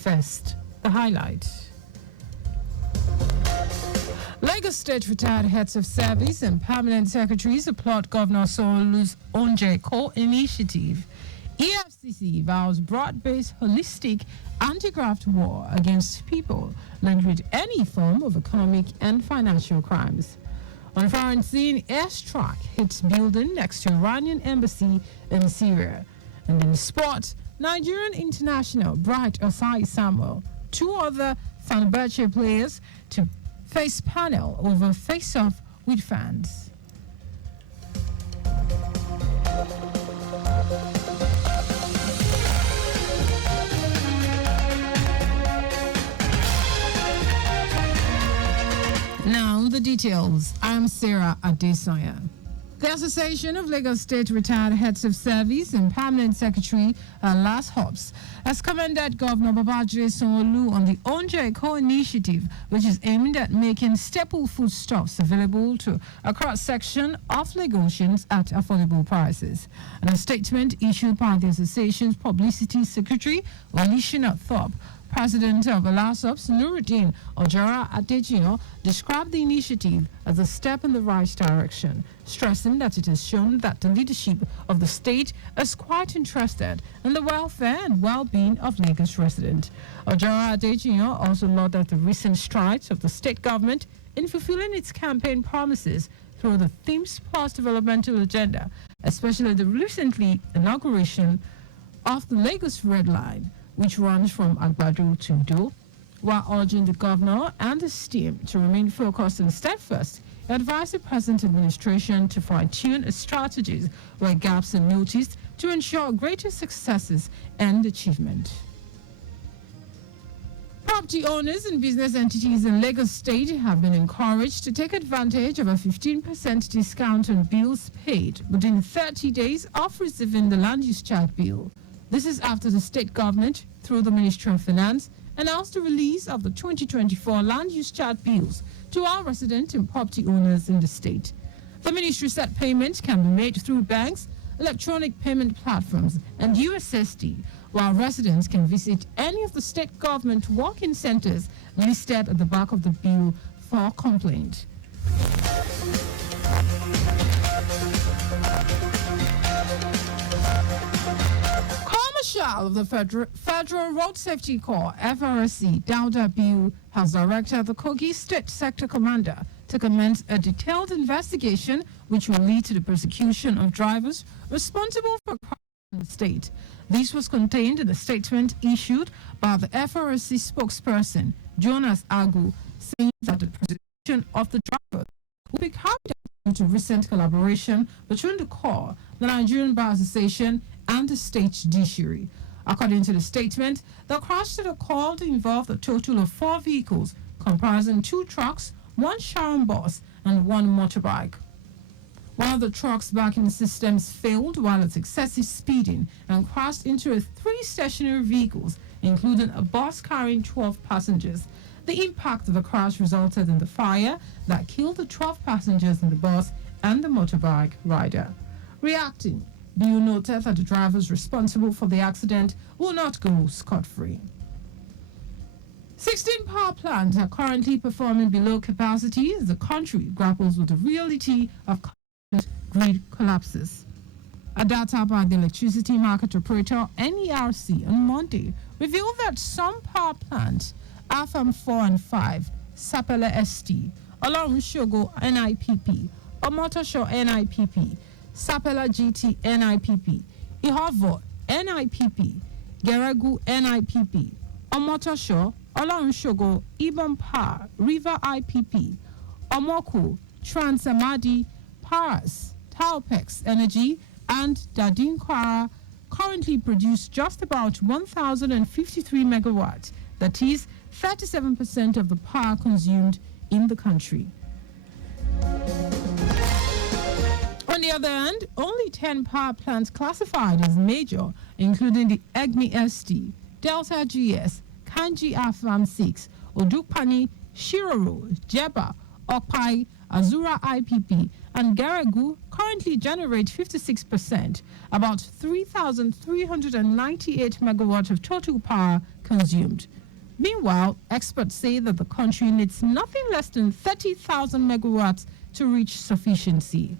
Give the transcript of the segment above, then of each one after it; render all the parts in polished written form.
First, the highlight. Lagos State retired heads of service and permanent secretaries applaud Governor Sanwo-Olu's Onjeko initiative. EFCC vows broad-based holistic anti-graft war against people linked with any form of economic and financial crimes. On foreign scene, airstrike hits building next to Iranian embassy in Syria. And in sport, Nigerian international Bright Osai Samuel, two other Fenerbahce players to face panel over face-off with fans. Now the details. I'm Sarah Adesanya. The Association of Lagos State Retired Heads of Service and Permanent Secretary, Las Hobbs, has commended Governor Babajide Sanwo-Olu on the Onjeko initiative, which is aimed at making staple foodstuffs available to a cross-section of Lagosians at affordable prices. In a statement issued by the association's publicity secretary, Olishina Thorpe, President of Alasops, Nuruddin Ojara Adesanya, described the initiative as a step in the right direction, stressing that it has shown that the leadership of the state is quite interested in the welfare and well-being of Lagos residents. Ojara Adesanya also lauded the recent strides of the state government in fulfilling its campaign promises through the Themes Plus developmental agenda, especially the recently inauguration of the Lagos Red Line, which runs from Agbado to Do, while urging the governor and his team to remain focused and steadfast. He advised the present administration to fine-tune its strategies where gaps are noticed to ensure greater successes and achievement. Property owners and business entities in Lagos State have been encouraged to take advantage of a 15% discount on bills paid within 30 days of receiving the land use charge bill. This is after the state government, through the Ministry of Finance, announced the release of the 2024 land use charge bills to all resident and property owners in the state. The ministry said payment can be made through banks, electronic payment platforms, and USSD, while residents can visit any of the state government walk-in centers listed at the back of the bill for complaint. Of the Federal Road Safety Corps, FRSC, Dauda Bill, has directed the Kogi State Sector Commander to commence a detailed investigation which will lead to the prosecution of drivers responsible for crime in the state. This was contained in a statement issued by the FRSC spokesperson, Jonas Agu, saying that the prosecution of the drivers will be carried out due to recent collaboration between the Corps, the Nigerian Bar Association, and the state judiciary. According to the statement, the crash that occurred involved a total of 4 vehicles, comprising 2 trucks, 1 Sharon bus, and 1 motorbike. One of the truck's backing systems failed while its excessive speeding and crashed into 3 stationary vehicles, including a bus carrying 12 passengers. The impact of the crash resulted in the fire that killed the 12 passengers in the bus and the motorbike rider. Reacting, Bill noted that the drivers responsible for the accident will not go scot-free. 16 power plants are currently performing below capacity as the country grapples with the reality of grid collapses. A data by the electricity market operator NERC on Monday revealed that some power plants, AFAM 4 and 5, Sapele ST, Olorun Shogo NIPP, Omotosho NIPP, Sapela GT NIPP, Ihovo NIPP, Geregu NIPP, Omotosho, Olorun Ibom Power, River IPP, Omoku, Transamadi, Paras, Taupex Energy, and Dadin Kwara currently produce just about 1,053 megawatts, that is 37% of the power consumed in the country. On the other hand, only 10 power plants classified as major, including the EGNI ST, Delta GS, Kanji Afam 6, Odukpani, Shiroro, Jeba, Okpai, Azura IPP, and Garegu currently generate 56%, about 3,398 megawatts of total power consumed. Meanwhile, experts say that the country needs nothing less than 30,000 megawatts to reach sufficiency.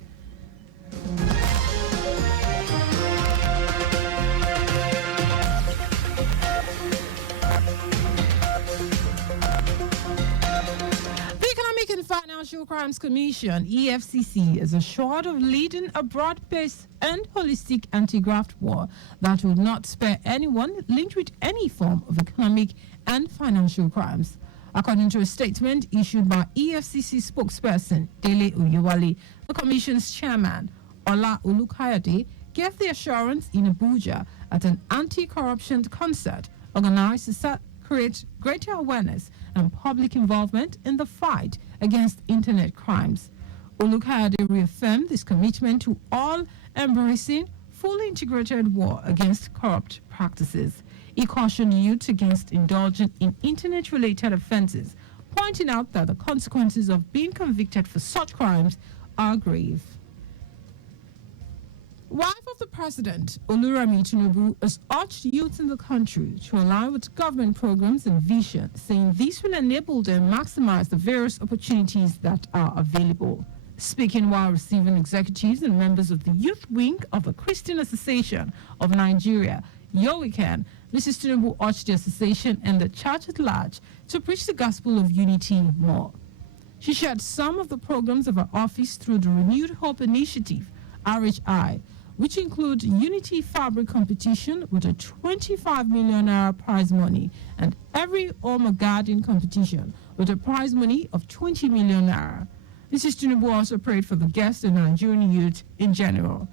Financial Crimes Commission, EFCC, is assured of leading a broad-based and holistic anti-graft war that will not spare anyone linked with any form of economic and financial crimes. According to a statement issued by EFCC spokesperson Dele Oyewale, the Commission's chairman, Ola Olukayode, gave the assurance in Abuja at an anti-corruption concert organized to create greater awareness and public involvement in the fight against internet crimes. Olukayode reaffirmed this commitment to all embracing fully integrated war against corrupt practices. He cautioned youth against indulging in internet-related offenses, pointing out that the consequences of being convicted for such crimes are grave. Wife of the President, Oluremi Tinubu, has urged youth in the country to align with government programs and vision, saying this will enable them to maximize the various opportunities that are available. Speaking while receiving executives and members of the youth wing of the Christian Association of Nigeria, Yowican, Mrs. Tinubu urged the association and the church at large to preach the gospel of unity more. She shared some of the programs of her office through the Renewed Hope Initiative, RHI, which include Unity Fabric Competition with a 25 million naira prize money and every Oma Garden competition with a prize money of 20 million naira. Mrs. Tinubu also prayed for the guests and Nigerian youth in general.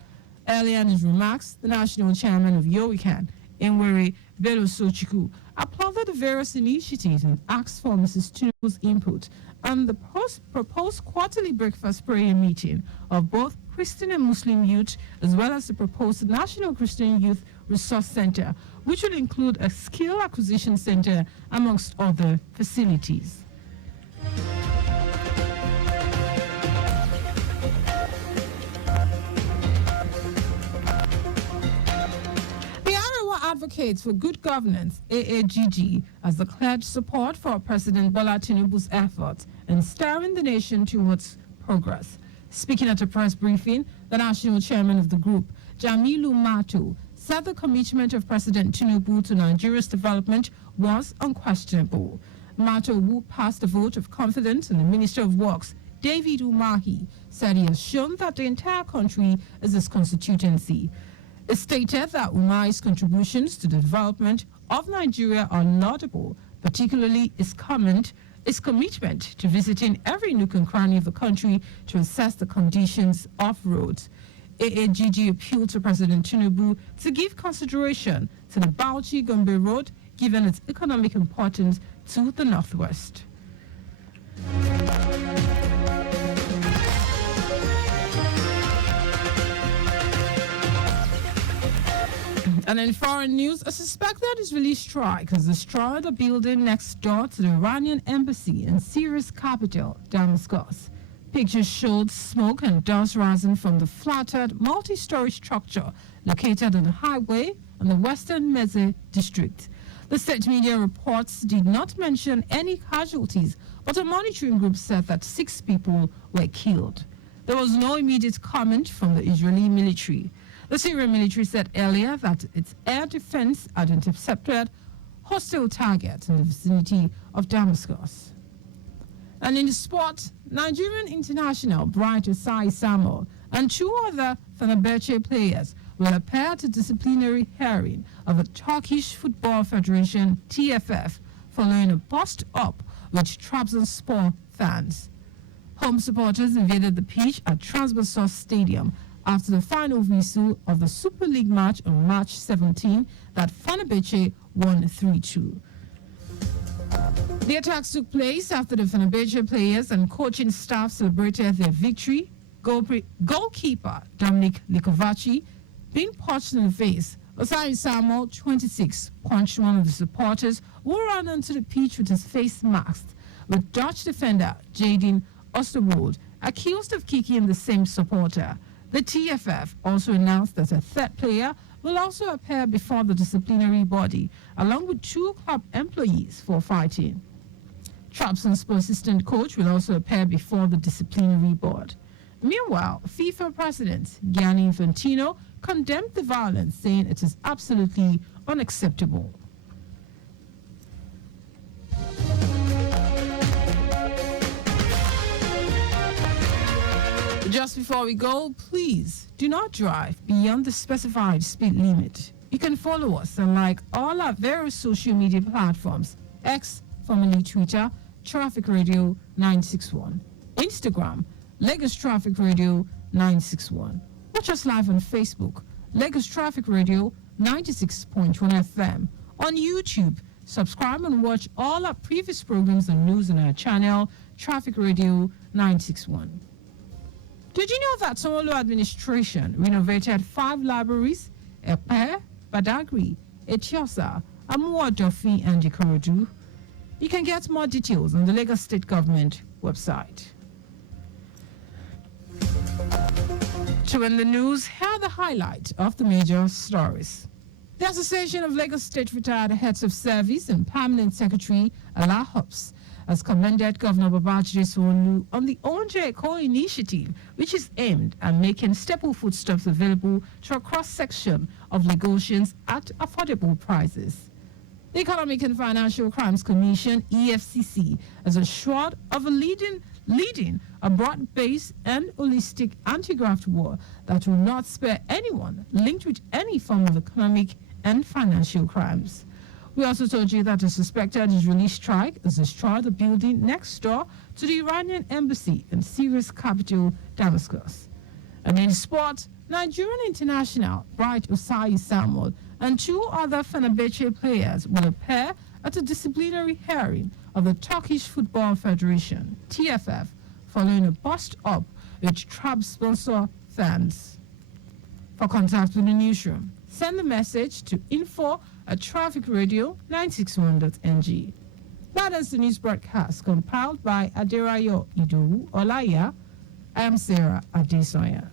Earlier in his remarks, the national chairman of Yowican, Enwere Bello Sochiku, applauded the various initiatives and asked for Mrs. Tinubu's input on the proposed quarterly breakfast prayer meeting of both Christian and Muslim youth, as well as the proposed National Christian Youth Resource Center, which will include a skill acquisition center, amongst other facilities. Advocates for Good Governance, AAGG, has declared support for President Bola Tinubu's efforts in steering the nation towards progress. Speaking at a press briefing, the national chairman of the group, Jamilu Mato, said the commitment of President Tinubu to Nigeria's development was unquestionable. Mato, who passed a vote of confidence in the Minister of Works, David Umahi, said he has shown that the entire country is his constituency. It stated that Umahi's contributions to the development of Nigeria are laudable, particularly his commitment to visiting every nook and cranny of the country to assess the conditions of roads. AAGG appealed to President Tinubu to give consideration to the Bauchi-Gombe Road, given its economic importance to the Northwest. And in foreign news, a suspected Israeli strike has destroyed a building next door to the Iranian embassy in Syria's capital, Damascus. Pictures showed smoke and dust rising from the flattered multi-story structure located on the highway in the western Meze district. The state media reports did not mention any casualties, but a monitoring group said that 6 people were killed. There was no immediate comment from the Israeli military. The Syrian military said earlier that its air defense had intercepted hostile targets in the vicinity of Damascus. And in the sport, Nigerian international Bright Osai Samuel and 2 other Fenerbahce players will appear at a disciplinary hearing of the Turkish Football Federation TFF following a bust-up with Trabzonspor fans. Home supporters invaded the pitch at Trabzonspor Stadium after the final whistle of the Super League match on March 17 that Fenerbahce won 3-2. The attacks took place after the Fenerbahce players and coaching staff celebrated their victory. Goalkeeper Dominic Likovaci being punched in the face. Osai Samuel, 26, punched one of the supporters who ran onto the pitch with his face masked, with Dutch defender Jaden Osterwold accused of kicking the same supporter. The TFF also announced that a third player will also appear before the disciplinary body, along with 2 club employees for fighting. Trabzon's assistant coach will also appear before the disciplinary board. Meanwhile, FIFA President Gianni Infantino condemned the violence, saying it is absolutely unacceptable. Just before we go, please do not drive beyond the specified speed limit. You can follow us and like all our various social media platforms: X, formerly Twitter, Traffic Radio 961, Instagram, Lagos Traffic Radio 961. Watch us live on Facebook, Lagos Traffic Radio 96.1 FM. On YouTube, subscribe and watch all our previous programs and news on our channel, Traffic Radio 961. Did you know that Sanwo-Olu administration renovated 5 libraries, Epe, Badagry, Etiosa, Amuwa-Dofin, and Ikorodu? You can get more details on the Lagos State Government website. To end the news, here are the highlights of the major stories. The Association of Lagos State Retired Heads of Service and Permanent Secretary, Ala Hobbs, has commended Governor Babajide Sanwo-Olu on the Onje Eko initiative, which is aimed at making staple foodstuffs available to a cross-section of Lagosians at affordable prices. The Economic and Financial Crimes Commission, EFCC, is assured of leading a broad-based and holistic anti-graft war that will not spare anyone linked with any form of economic and financial crimes. We also told you that a suspected Israeli strike has destroyed the building next door to the Iranian embassy in Syria's capital, Damascus. And in sport, Nigerian international Bright Osayi Samuel and 2 other Fenerbahce players will appear at a disciplinary hearing of the Turkish Football Federation, TFF, following a bust-up with Trab sponsor fans. For contact with the newsroom, send a message to info@trafficradio961.ng. That is the news broadcast compiled by Aderayo Idowu Olaya. I am Sarah Adesanya.